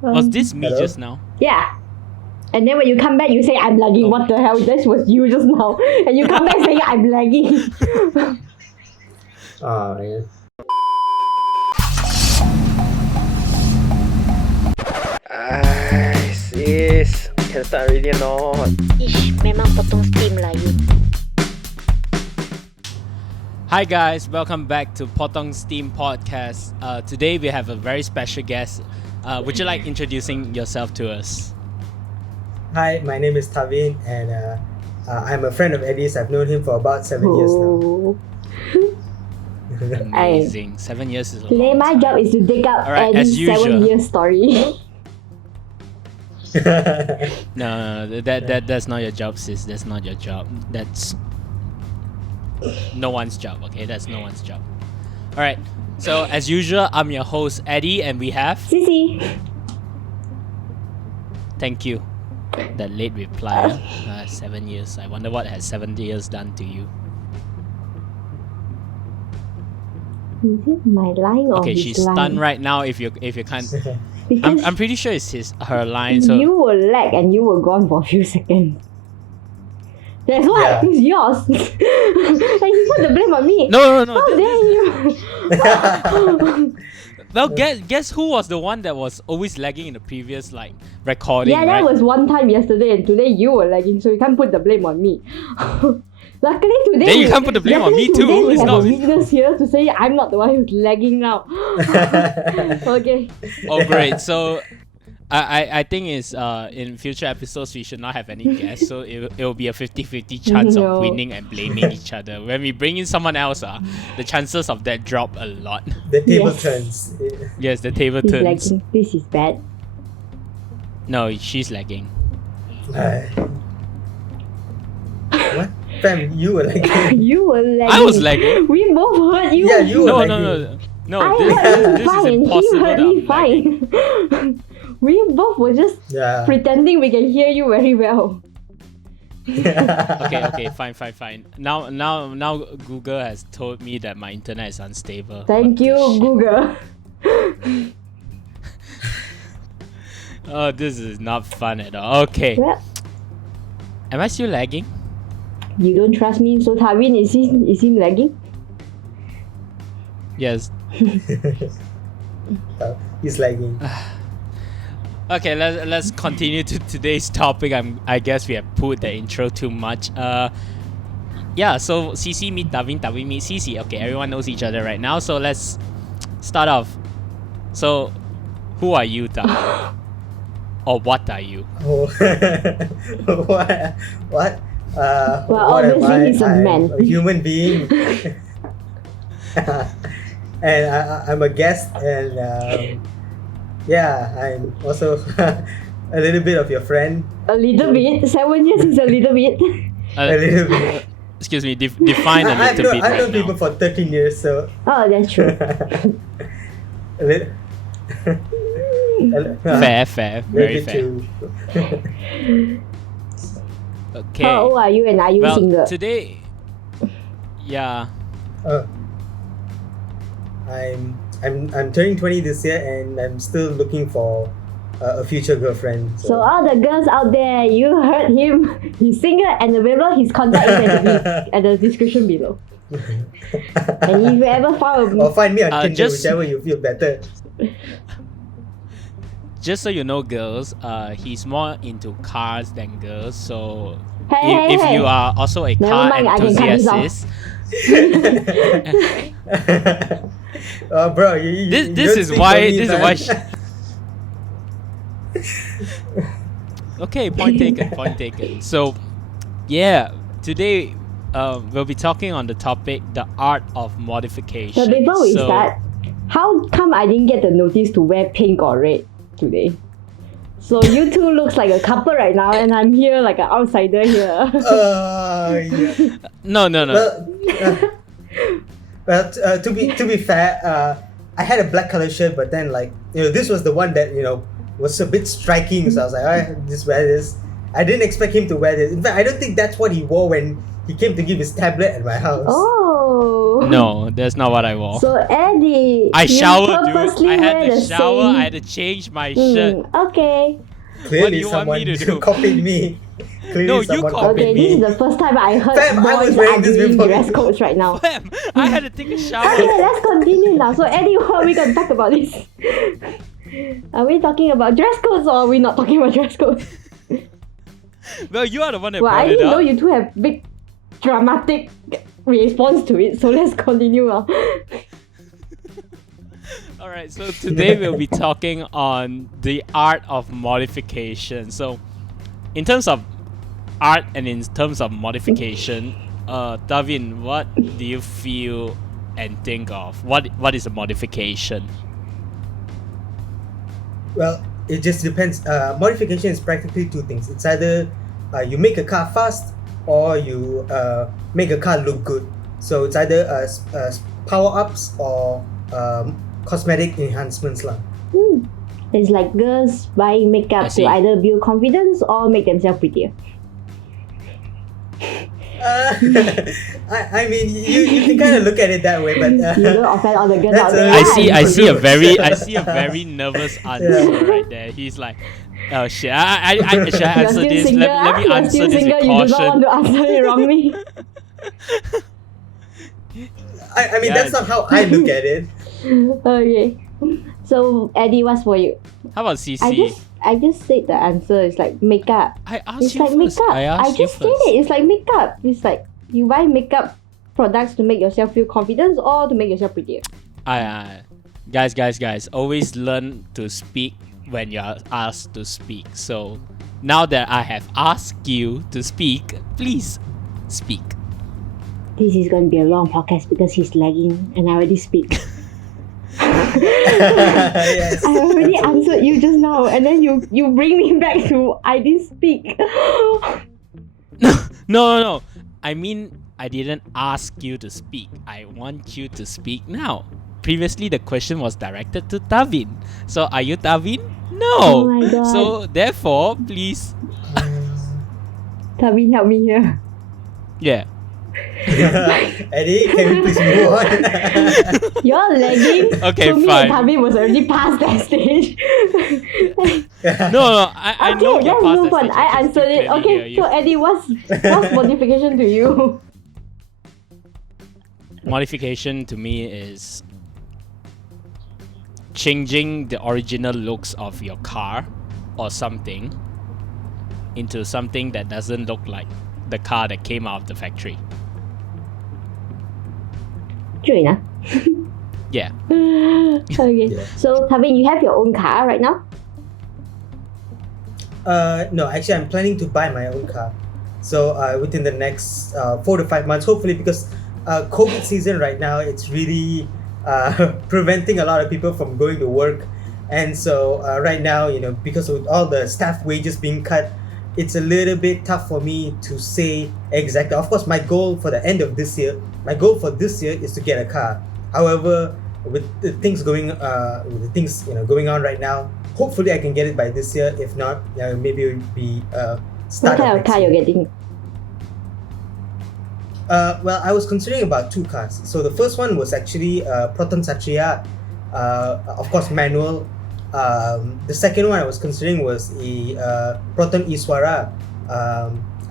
Was this me Hello? just now? Yeah. And then when you come back, you say, I'm lagging. What the hell? This was you just now. And you come back saying, I'm lagging. Oh, yeah. Sis, can start already or not? Ish, memang potong steam lah you. Hi guys, welcome back to Potong Steam Podcast. Today we have a very special guest. Would you like introducing yourself to us? Hi, my name is Tavin, and I'm a friend of Eddie's. I've known him for about 7 years now. Amazing. 7 years is a Today long my time. job is to dig up Alright, as Eddie's usual. 7 year story. No, that's not your job, sis. That's not your job. That's no one's job, okay? That's no one's job. Alright, so as usual, I'm your host, Eddie, and we have... Ceci. Thank you. That late reply. 7 years. I wonder what has 7 years done to you. Is it my line or Okay, his she's line? stunned right now. If you can't, Because I'm pretty sure it's her line. So you were lag and you were gone for a few seconds. That's why Yeah. it's yours. And you put the blame on me. no. How dare you? Well, guess who was the one that was always lagging in the previous recording? Yeah, that right? was one time yesterday, and today you were lagging, so you can't put the blame on me. Luckily today, Then you can't put the blame on me too. Today we It's have not- a witness here to say I'm not the one who's lagging now. Okay. Oh, great. So, I think is in future episodes we should not have any guests, so it will be a 50-50 chance No. of winning and blaming each other. When we bring in someone else, the chances of that drop a lot. The table Yes. turns. Yes, the table He's turns. lagging. This is bad. No, she's lagging. What? Fam, you were like... You were lagging. I was lagging. We both heard you. Yeah, you were No, lagging. no. I This heard you is fine. He impossible. heard that me I'm lagging. fine. We both were just Yeah. pretending we can hear you very well. Okay, fine. Now Google has told me that my internet is unstable. Thank What you, the shit? Google. Oh, this is not fun at all. Okay. Well, Am I still lagging? you don't trust me, so Tavin, is he lagging? Yes. He's lagging. Okay, let's continue to today's topic. I guess we have put the intro too much. Yeah, so Ceci meet Tavin, Tavin meet Ceci. Okay, everyone knows each other right now, so let's start off. So, who are you, Tavin? Or what are you? Oh. What? What? Well, What am obviously I? he's a I'm man. a human being. And I'm a guest, and yeah, I'm also a little bit of your friend. A little bit. 7 years is a little bit. A little bit. Excuse me, define a I've little bit known right people now. for 13 years, so Oh, that's true. a little. Fair, very Maybe fair. too. Okay. How old are you and are you Well, single? today, yeah. I'm turning 20 this year, and I'm still looking for a future girlfriend. So all the girls out there, you heard him. He's single and available. His contact is at the description below. And if you ever found or find me on Tinder, just- whichever you feel better. Just so you know, girls, he's more into cars than girls. So Hey, if hey. you are also a Never car mind, I can cut this off. enthusiast, Oh, bro, you this don't is speak why for me, this is man. why. Okay, point taken. So, yeah, today we'll be talking on the topic the art of modification. So before we So- start, how come I didn't get the notice to wear pink or red today? So you two looks like a couple right now, and I'm here like an outsider here. Yeah. No. Well, to be fair, I had a black color shirt, but then this was the one that was a bit striking. So I was like, alright, just wear this. I didn't expect him to wear this. In fact, I don't think that's what he wore when he came to give his tablet at my house. Oh. No. No, that's not what I wore. So Eddie, I you showered, dude. purposely I wear had to the shower. same- I had to change my shirt. Okay. Clearly, you want someone me to do? copied me. Clearly, No, you someone copied Okay, copied this is me. the first time I heard Fam, I was boys wearing this arguing before. dress codes right now. Fam, I had to take a shower. Okay, let's continue now. So Eddie, what are we gonna talk about this? Are we talking about dress codes or are we not talking about dress codes? Well, you are the one that Well, I brought it didn't know up. you two have big dramatic response to it, so let's continue now. Alright, so today we'll be talking on the art of modification. So, in terms of art and in terms of modification, Tavin, what do you feel and think of? What is a modification? Well, it just depends. Modification is practically two things. It's either you make a car fast or you make a car look good. So it's either power ups or cosmetic enhancements lah. It's like girls buying I makeup see. to either build confidence or make themselves prettier. I mean, you can kind of look at it that way, but You don't offend all the girls That's out there. a- I see a very Yeah. nervous answer right there. He's like, oh shit, I should I You're answer still this? single. Let me You're answer still this single. with You do not want caution. to answer it wrongly. I mean Yeah. that's not how I look at it. Okay. So Eddie, what's for you? How about CC? I just said the answer is like makeup. I asked It's you like first. makeup. I I asked you just said first. it. It's like makeup. It's like you buy makeup products to make yourself feel confidence or to make yourself prettier. Guys, always learn to speak when you are asked to speak. So now that I have asked you to speak, please speak. This is going to be a long podcast because he's lagging and I already speak. Yes. I already answered you just now and then you bring me back to I didn't speak. No. I mean, I didn't ask you to speak. I want you to speak now. Previously, the question was directed to Tavin. So, are you Tavin? No. Oh my God. So, therefore, please, Tavin, help me here. yeah. Eddie, can we please move on? You're lagging. Okay, so me fine. and Tavin was already past that stage. No, I know Okay, you're let's past move that on. stage, I can still answered it. clearly hear Okay, you. so Eddie, what's modification to you? Modification to me is changing the original looks of your car or something into something that doesn't look like the car that came out of the factory. True enough. Yeah. Okay. Yeah. So Tavin, you have your own car right now? No, actually, I'm planning to buy my own car. So within the next 4 to 5 months, hopefully, because COVID season right now, it's really preventing a lot of people from going to work. And so right now, because of all the staff wages being cut, it's a little bit tough for me to say exactly. Of course, my goal for the end of this year, is to get a car. However, with the things going on right now, hopefully I can get it by this year. If not, maybe it will be What start kind of next car year. you're getting? Well, I was considering about 2 cars. So the first one was actually Proton Satria, of course manual. The second one I was considering was a Proton Iswara.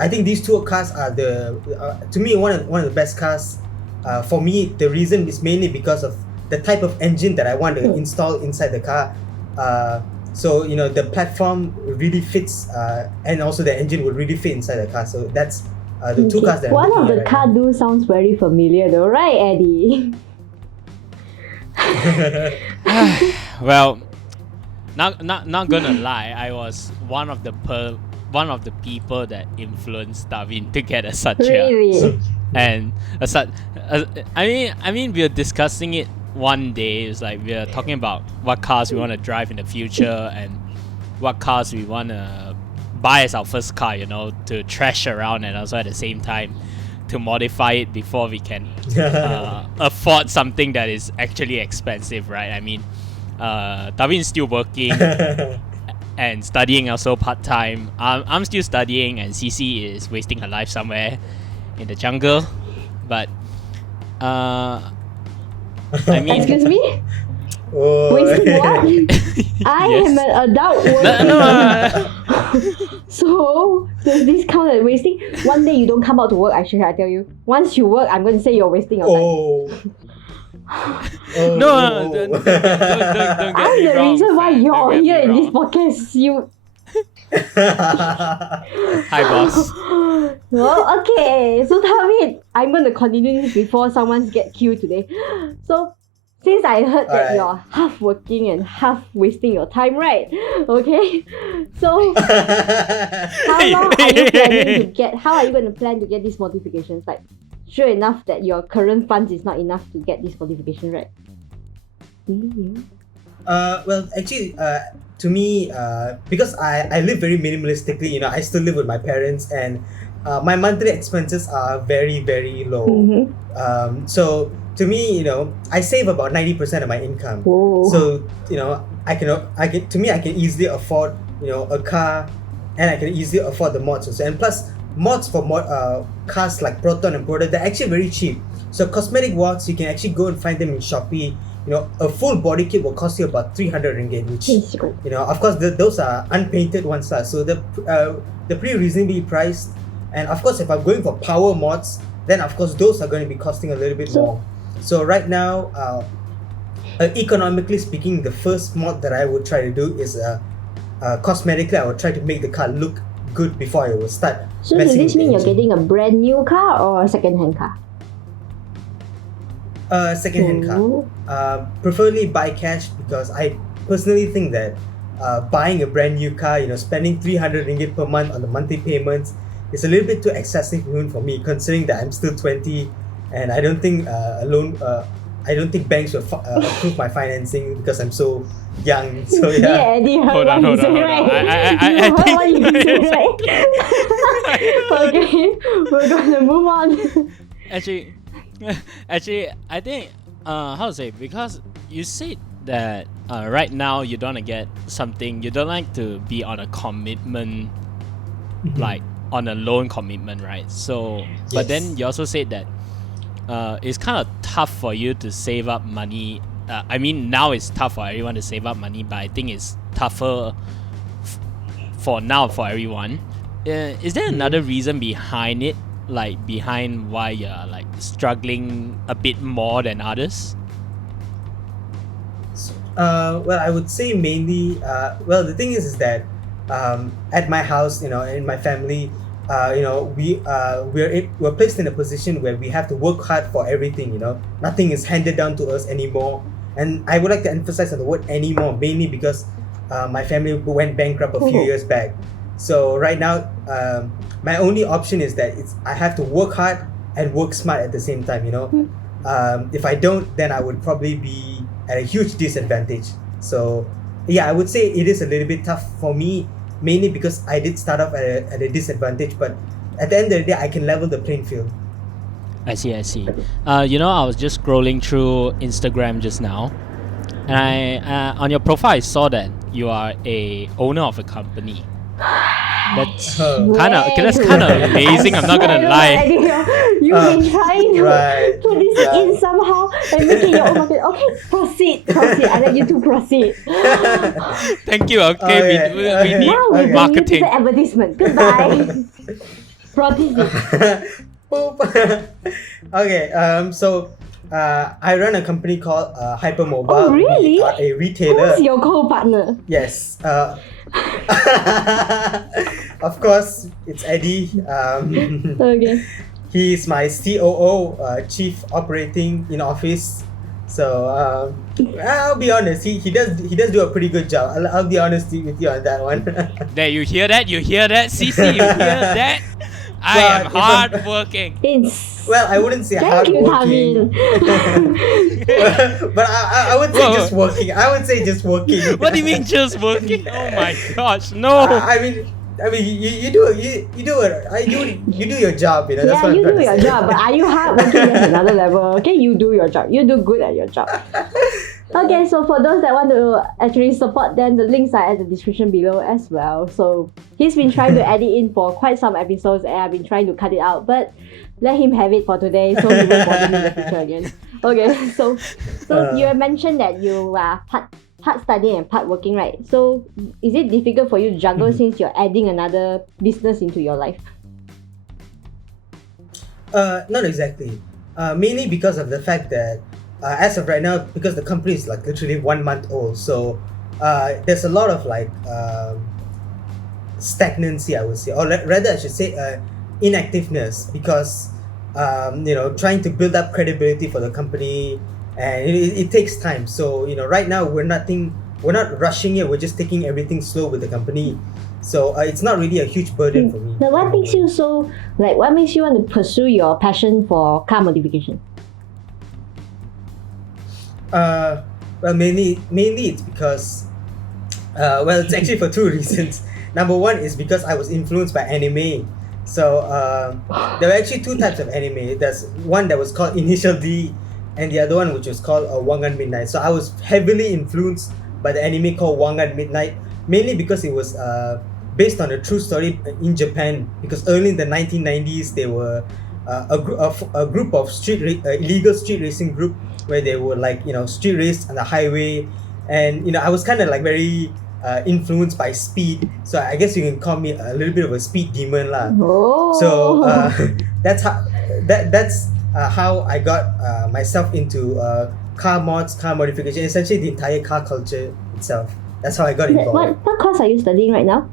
I think these 2 cars are to me one of the best cars. For me, the reason is mainly because of the type of engine that I want to install inside the car. So the platform really fits, and also the engine would really fit inside the car. So that's the 2 cars that I'm One looking of at the right car now. do sounds very familiar though, right, Eddie? Well, not gonna lie, I was one of the people that influenced Tavin to get a Satya. Really? And I mean, we were discussing it one day. It's like we are talking about what cars we want to drive in the future and what cars we want to buy as our first car, to trash around, and also at the same time to modify it before we can afford something that is actually expensive, right? I mean, Tavin's still working and studying also part-time. I'm still studying, and Ceci is wasting her life somewhere in the jungle. But I mean, Excuse me? Oh. Wasting what? I Yes. am an adult working. So, does this count as wasting? One day you don't come out to work, actually, I tell you. Once you work, I'm going to say you're wasting your time. Oh. No, don't get I'm me the wrong. reason why fam. you're Don't get me here in this wrong. podcast. You. Hi, boss. Well, okay. So, Tavin, I'm going to continue this before someone gets killed today. So, since I heard that Alright. you're half working and half wasting your time, right? Okay. So, how long are you planning to get? How are you going to plan to get these modifications? Like, sure enough that your current funds is not enough to get this modification, right? Mm-hmm. Well, actually, to me, because I live very minimalistically, I still live with my parents, and my monthly expenses are very, very low. Mm-hmm. So to me, I save about 90% of my income. Oh. So I can easily afford a car, and I can easily afford the mods also. And plus, mods for cars like Proton and Proton, they're actually very cheap. So cosmetic mods, you can actually go and find them in Shopee. A full body kit will cost you about 300 ringgit, which of course those are unpainted ones, so they're pretty reasonably priced. And of course, if I'm going for power mods, then of course those are going to be costing a little bit more. So right now, economically speaking, the first mod that I would try to do is cosmetically, I would try to make the car look good before I will start. So does messing this with the mean you're engine. getting a brand new car or a second-hand car? Second-hand car. Preferably buy cash, because I personally think that buying a brand new car, spending 300 ringgit per month on the monthly payments is a little bit too excessive even for me, considering that I'm still 20, and I don't think I don't think banks will approve my financing because I'm so young. So Yeah, yeah. Eddie heard Hold what on, you hold on, said, hold on. right? I You heard think- what you said, right? Okay, we're gonna move on. Actually, I think how to say, because you said that right now you don't wanna get something, you don't like to be on a commitment, like on a loan commitment, right? So, but then Yes. you also said that it's kind of tough for you to save up money. I mean, now it's tough for everyone to save up money, but I think it's tougher for now for everyone. Is there another reason behind it? Like behind why you're like struggling a bit more than others? Well, I would say mainly. Well, the thing is that at my house, in my family, we're placed in a position where we have to work hard for everything. Nothing is handed down to us anymore. And I would like to emphasize on the word anymore, mainly because my family went bankrupt a few years back. So right now, my only option is that I have to work hard and work smart at the same time. If I don't, then I would probably be at a huge disadvantage. So yeah, I would say it is a little bit tough for me, mainly because I did start off at a disadvantage, but at the end of the day, I can level the playing field. I see. I was just scrolling through Instagram just now, and I on your profile I saw that you are a owner of a company. That's kind of amazing. I'm not gonna lie. You've been trying to Right. put this in somehow and make it your own market. Okay, proceed. I let you to proceed. Thank you. Okay, Okay, we okay. need Now we bring you to marketing. the advertisement. Goodbye. Proceed. Boop. Okay. So I run a company called Hypermobile. Oh, really? We are a retailer. Who's your co-partner? Yes. Of course, it's Eddie. Okay. He's my COO, Chief Operating in Office. So I'll be honest, he does do a pretty good job. I'll be honest with you on that one. There, you hear that? Ceci, you hear that? I am But if I'm- hardworking. It's Well, I wouldn't say thank you, hardworking, Tavin. but I would say Whoa. just working. I would say just working. What do you mean just working? Oh my gosh, no. I mean, you do your job. That's Yeah, what you I'm do trying to your say. job, but are you hardworking? That's another level. Okay, you do your job. You do good at your job. Okay, so for those that want to actually support them, the links are at the description below as well. So he's been trying to edit in for quite some episodes, and I've been trying to cut it out. But let him have it for today, so he won't bother me in the future again. Okay, so you have mentioned that you are part studying and part working, right? So is it difficult for you to juggle since you're adding another business into your life? Not exactly. Mainly because of the fact that as of right now, because the company is like literally 1 month old, so there's a lot of like stagnancy, I would say, or rather I should say inactiveness, because trying to build up credibility for the company, and it takes time. So right now we're not rushing it, we're just taking everything slow with the company. So it's not really a huge burden for me. Now, what makes you what makes you want to pursue your passion for car modification? Well, mainly it's because it's actually for two reasons. Number one is because I was influenced by anime. So there were actually two types of anime. There's one that was called Initial D, and the other one which was called Wangan Midnight. So I was heavily influenced by the anime called Wangan Midnight, mainly because it was based on a true story in Japan. Because early in the 1990s, they were a group of illegal street racing group, where they would street race on the highway, and I was kind of like very influenced by speed, so I guess you can call me a little bit of a speed demon lah. Oh. So that's how I got myself into car mods, car modification, essentially the entire car culture itself. That's how I got involved. What course are you studying right now?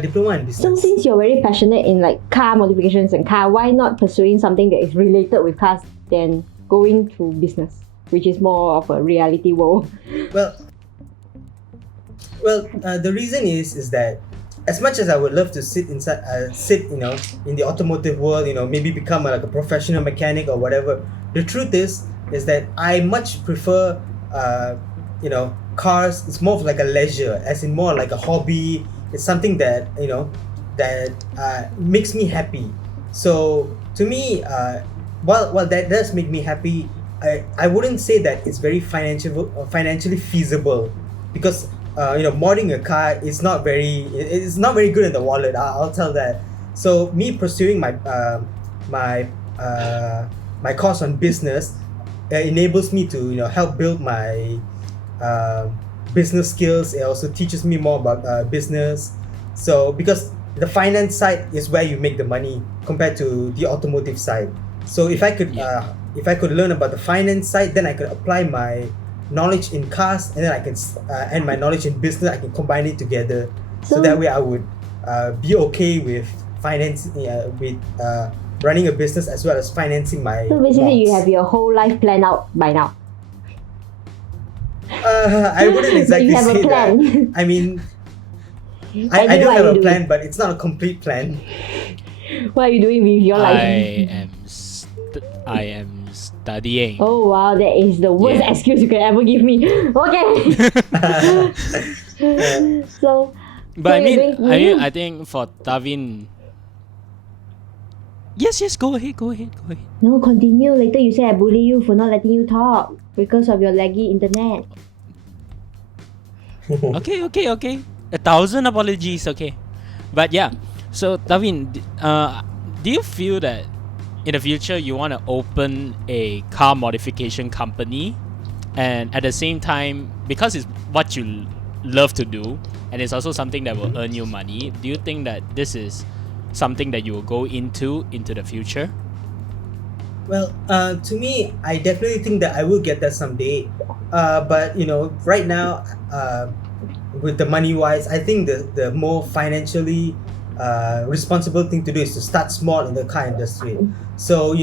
Diploma in So business. since you're very passionate in like car modifications and car, why not pursuing something that is related with cars than going to business, which is more of a reality world? Well, the reason is that as much as I would love to sit in the automotive world, maybe become like a professional mechanic or whatever, the truth is that I much prefer cars. It's more of like a leisure, as in more like a hobby. It's something that makes me happy. So to me, while that does make me happy, I wouldn't say that it's very financially feasible, because modding a car is not very good in the wallet. I'll tell that. So me pursuing my course on business enables me to help build my business skills. It also teaches me more about business. So because the finance side is where you make the money compared to the automotive side. So if I could learn about the finance side, then I could apply my knowledge in cars, and then I can and my knowledge in business, I can combine it together. So that way I would be okay with finance, with running a business as well as financing my So basically, you mods. have your whole life planned out by now. I wouldn't exactly You have a say plan. that. I mean, I Eddie, don't what have are a you plan, doing? but it's not a complete plan. What are you doing with your life? I am studying. Oh wow, that is the worst Yeah. excuse you can ever give me. Okay. So, But so you're doing- I think for Tavin. Yes, go ahead. No, continue. Later you say I bully you for not letting you talk because of your laggy internet. Okay. 1,000 apologies. Okay, but yeah. So Tavin, do you feel that in the future you want to open a car modification company, and at the same time, because it's what you love to do, and it's also something that will earn you money, do you think that this is something that you will go into the future? Well, to me, I definitely think that I will get that someday. But right now, with the money wise, I think the more financially responsible thing to do is to start small in the car industry. So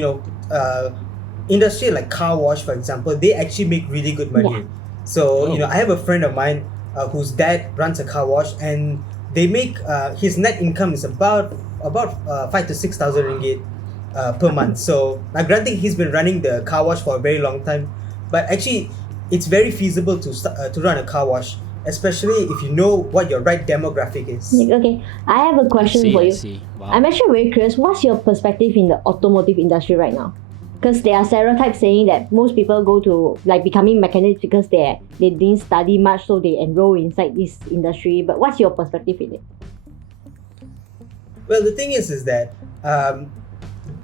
industry like car wash, for example, they actually make really good money. So I have a friend of mine whose dad runs a car wash, and they make his net income is about 5,000 to 6,000 ringgit per month. So now, granted, he's been running the car wash for a very long time, but actually, it's very feasible to run a car wash, especially if you know what your right demographic is. Okay, I have a question for I you. see. Wow. I'm actually very curious. What's your perspective in the automotive industry right now? Because there are stereotypes saying that most people go to like becoming mechanics because they didn't study much, so they enroll inside this industry. But what's your perspective in it? Well, the thing is that um,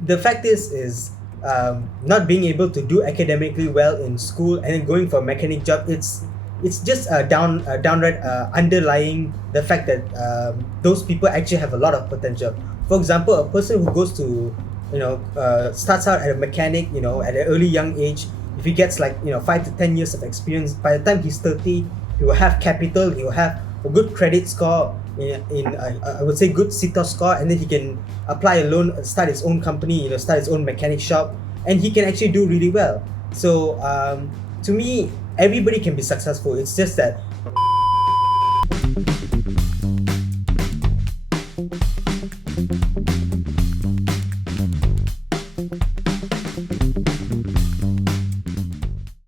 the fact is not being able to do academically well in school and then going for a mechanic job, it's just downright underlying the fact that those people actually have a lot of potential. For example, a person who goes to starts out at a mechanic, at an early young age, if he gets 5 to 10 years of experience, by the time he's 30, he will have capital, he will have a good credit score, I would say good CITO score, and then he can apply a loan, start his own company, start his own mechanic shop, and he can actually do really well. So to me, everybody can be successful. It's just that